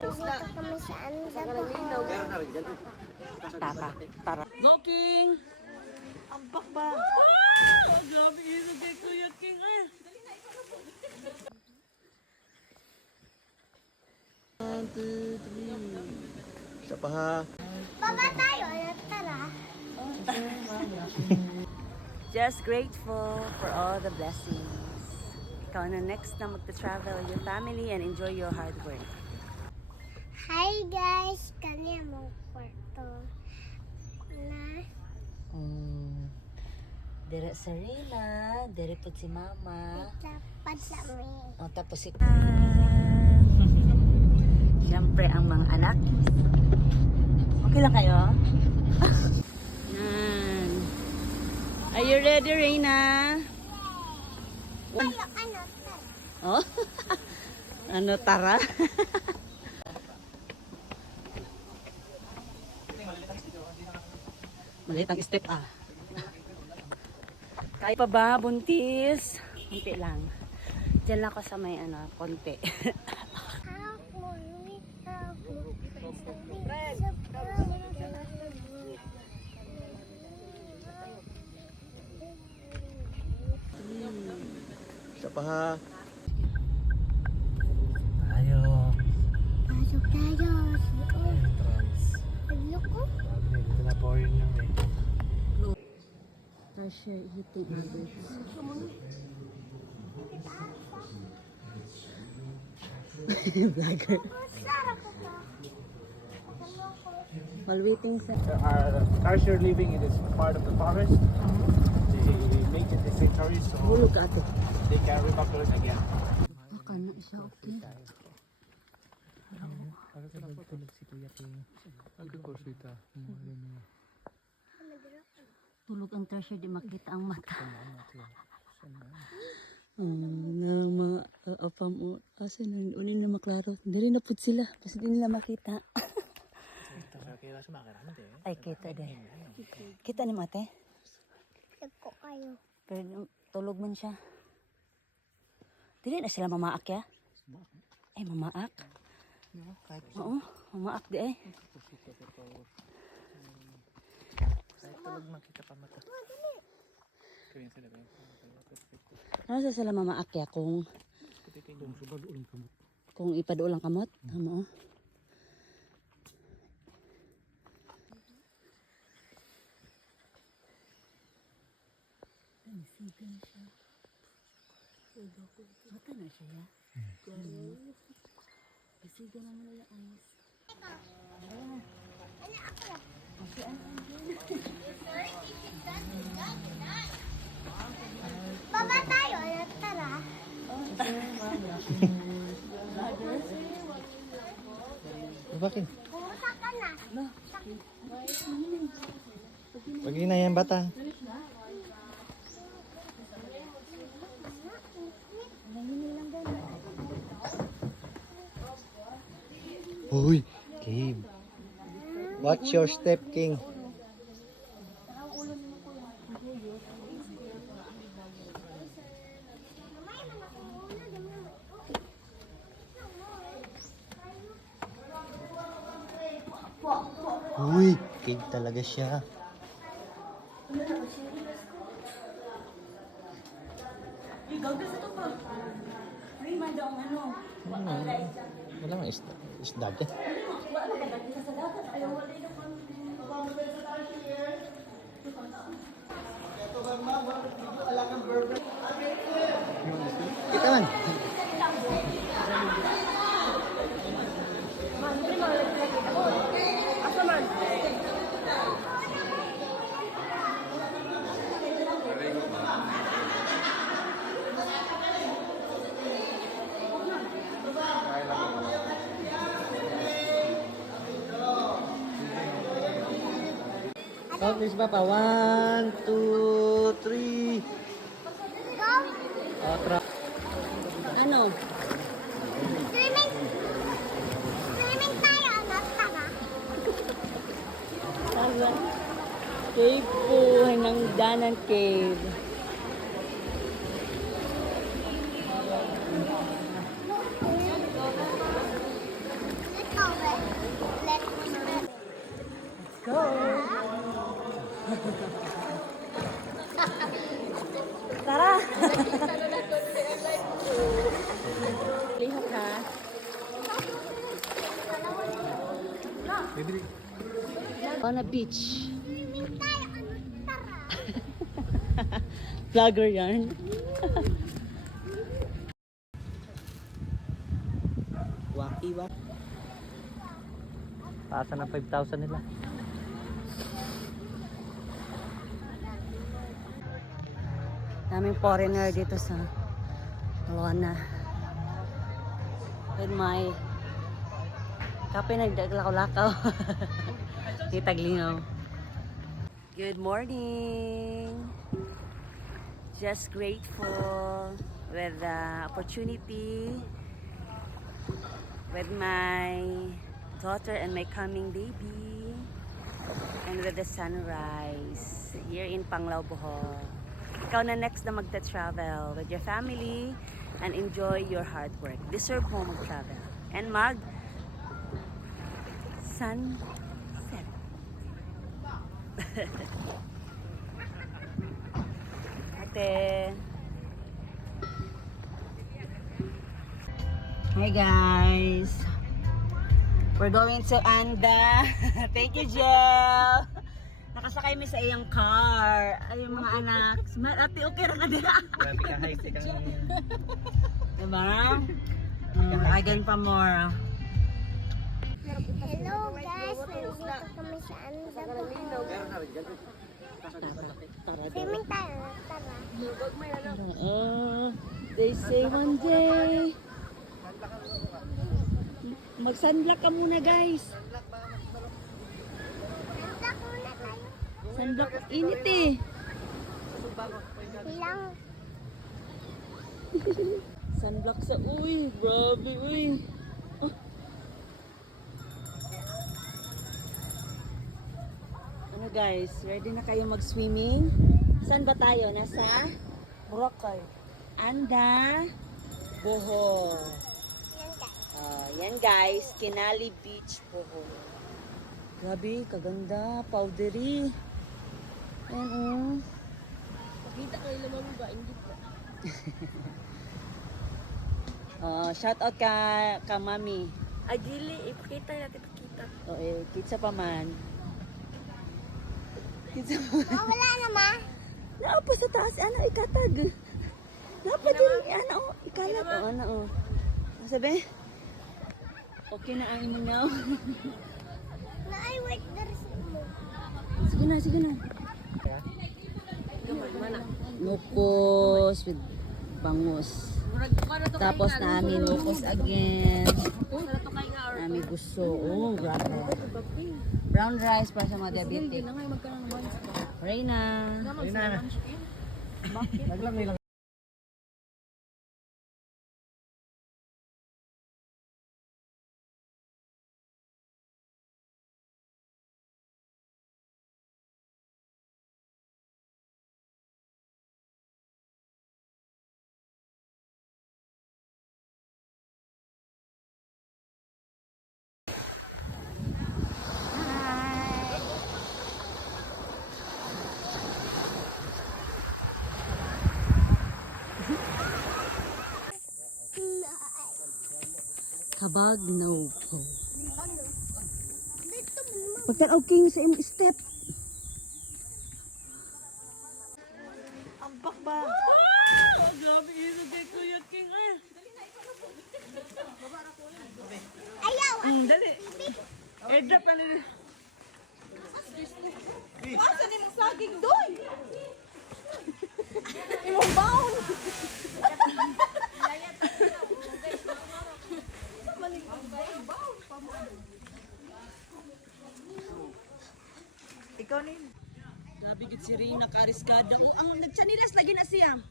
Punta kami sa Tara. Walking! Ambak ba? Grabe ito kay Kuya King eh. One, two, three. Isa pa ha. Baba tayo, tara. Just grateful for all the blessings. Ikaw na next na magta-travel with your family and enjoy your hard work. Hi guys, kanya mong kwarto na Dire sa Rina, dire po si Mama. dapat sa amin. O, tapos si... Siyempre ang mga anak. Okay lang kayo? Yan. Are you ready, Reina? Ano, tara. Oh? Ano, tara? Maliit ang step ah. Kaya pa ba, buntis? Konti lang. Diyan lang ako sa may konti. Isa pa ha. Pasok tayo. Loko. Ito na po yun yung Pressure heating index. Vlogger. Sarap ko pa. While waiting sa... Our Kaiser living in this part of the forest. They make it a sanctuary so Hulog ka ate. they can repopulate again. Baka na siya okay. Tulog ang treasure, di makita ang mata. Na mga apam o asa na unin na maklaro. Dari na pud sila, kasi di nila makita. Ay, kita din. Kita ni Mate? Loko kayo. Pero tulog man siya. Dili na sila mamaak ya? Ay, mamaak? Oo, mamaak di eh. Ano sa sila mamaak ya kung ipaduol ang kamot? Amo. Siga na siya. Mata na siya ya. Siga na mo na yung eyes. Baba tayo, tara. Bakit? Pumunta ka na. Pag na yan bata. Uy, Gabe. Watch your step, King. Uy, Gabe talaga siya. Wala nga isda ka. Kita man. Oh, please Papa. 1, 2, 3. Go. Ano? Swimming. Swimming tayo, tara. Cave po, Hanangdanan Cave. Ito. Maybe On a beach. Swimming tayo. Ano, tara. Vlogger yarn. Waki-waki. Taasa ng 5,000 nila. Daming foreigner dito sa Lona. With my kape nagdaglakaw-lakaw. Kitaglingaw. Good morning. Just grateful with the opportunity with my daughter and my coming baby and with the sunrise here in Panglao, Bohol. Ikaw na next na magta-travel with your family and enjoy your hard work. Deserve mo mag-travel and sunset. Ate. Hi guys. We're going to Anda. Thank you, Jel. Nakasakay mi sa iyang car. Ay, yung mga anak. Ate, okay ra ka dira. Grabe ka, high tech ang... Diba? Again pa more. Hello guys, nandito kami sa Anda. Swimming tayo. Tara. They say one day. Mag-sunblock ka muna, guys. Nanda muna tayo. Sunblock, init eh. Bilang. Sunblock sa uy. Grabe, uy. Oh. Ano guys, ready na kayo mag-swimming? Saan ba tayo? Nasa Boracay. Anda, Bohol. Yan guys, Kinali Beach, Bohol. Grabe, kaganda, powdery. Ayan Pakita kayo naman ba? Hindi pa. Shout out ka mami. Agili, ipakita natin, ipakita. Kitsa pa man. Kitsa pa man. Oh, wala naman. Naapa sa taas, ano, ikatag. Naapa din, ano, ikalat. Ano. Sabi? Okay na ang imungaw. Na-I-work the receipt mo. Sige na. Nukos with bangus. Tapos namin nukos again. Namin gusto. Oh, grabe. Brown rice para sa mga diabetic. Reyna. Naglang nilang. Kabag no po. Pagtanaw king sa imong step. Ambak ba? Grabe isa kay Kuya King eh. Ayaw. Dali. Airdrop pa nila. Masa ni mong saging doy? Imong baon. Ikaw ni. Grabe gid si Rina kariskada. Oh, ang nagchanilas lagi na siya.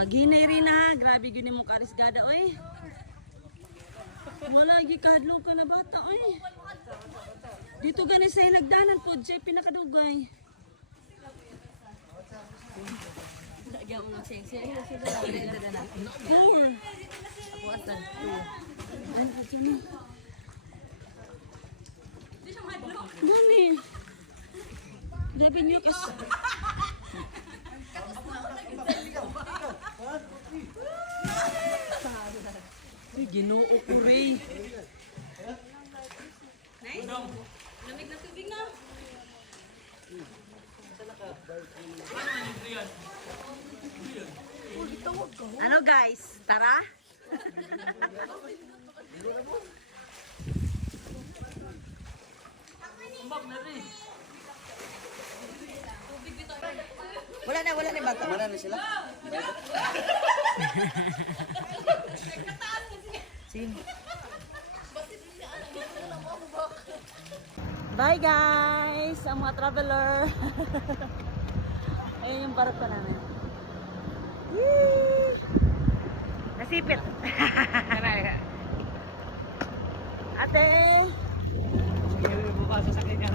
Paghinay Rina ha, grabe gyud nimo kariskada oy. Wala gi kahadlo ka na bata oy. Dito gani sa nagdanan pod siya pinakadugay. Lagyan mo ng sensei. Four. Gani. Dabi niyo kas. Ginoo ko rin. Nice. Lamig na tubig na. Ano guys, tara? Wala na bata. Wala na sila. Bye guys! Ang mga traveler. Ayun yung barko namin. Yee! Nasipit. Ate! Bumasa sa kanya.